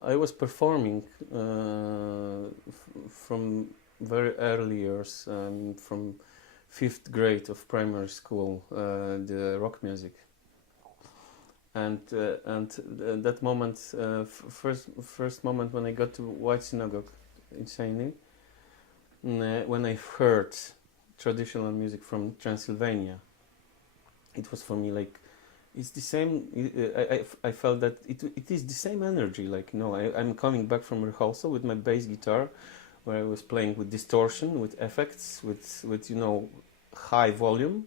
I was performing from very early years, from fifth grade of primary school, the rock music, and that moment, first moment when I got to White Synagogue in Saini, when I heard traditional music from Transylvania, it was for me like it's the same. I felt that it is the same energy. Like, you know, I'm coming back from rehearsal with my bass guitar, where I was playing with distortion, with effects, with you know, high volume,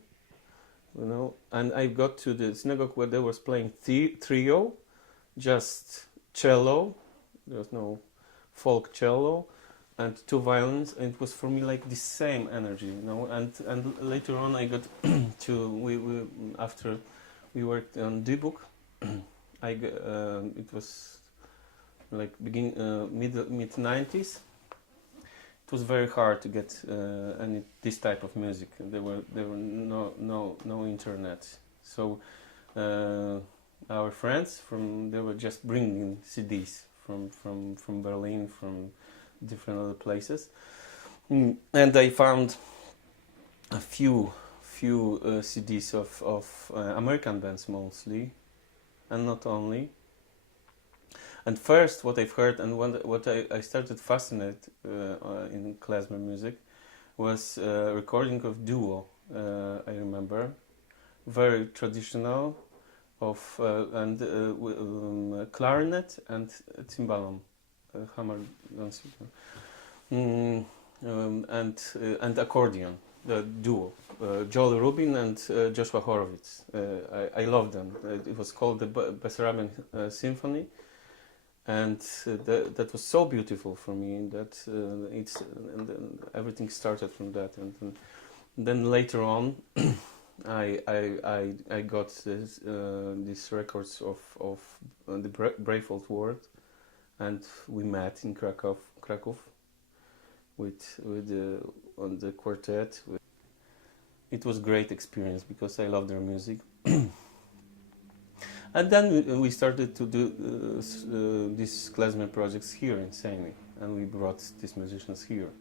you know. And I got to the synagogue where they was playing trio, just cello. There was no folk cello, and two violins. And it was for me like the same energy, you know. And later on, I got to we after we worked on the book. It was like mid 90s. It was very hard to get any this type of music. There were no internet, so our friends they were just bringing CDs from Berlin, from different other places, and I found a few CDs of American bands mostly, and not only. And first, what I've heard and what I started fascinated in Klezmer music was a recording of duo. I remember, very traditional, of clarinet and timbalom, hammer, and accordion. The duo, Joel Rubin and Joshua Horowitz. I love them. It was called the Bessarabian Symphony, and that was so beautiful for me that everything started from that. And then later on, I got these records of the Brave Old World, and we met in Krakow with on the quartet. It was a great experience because I love their music. And then we started to do these klezmer projects here in Saini, and we brought these musicians here.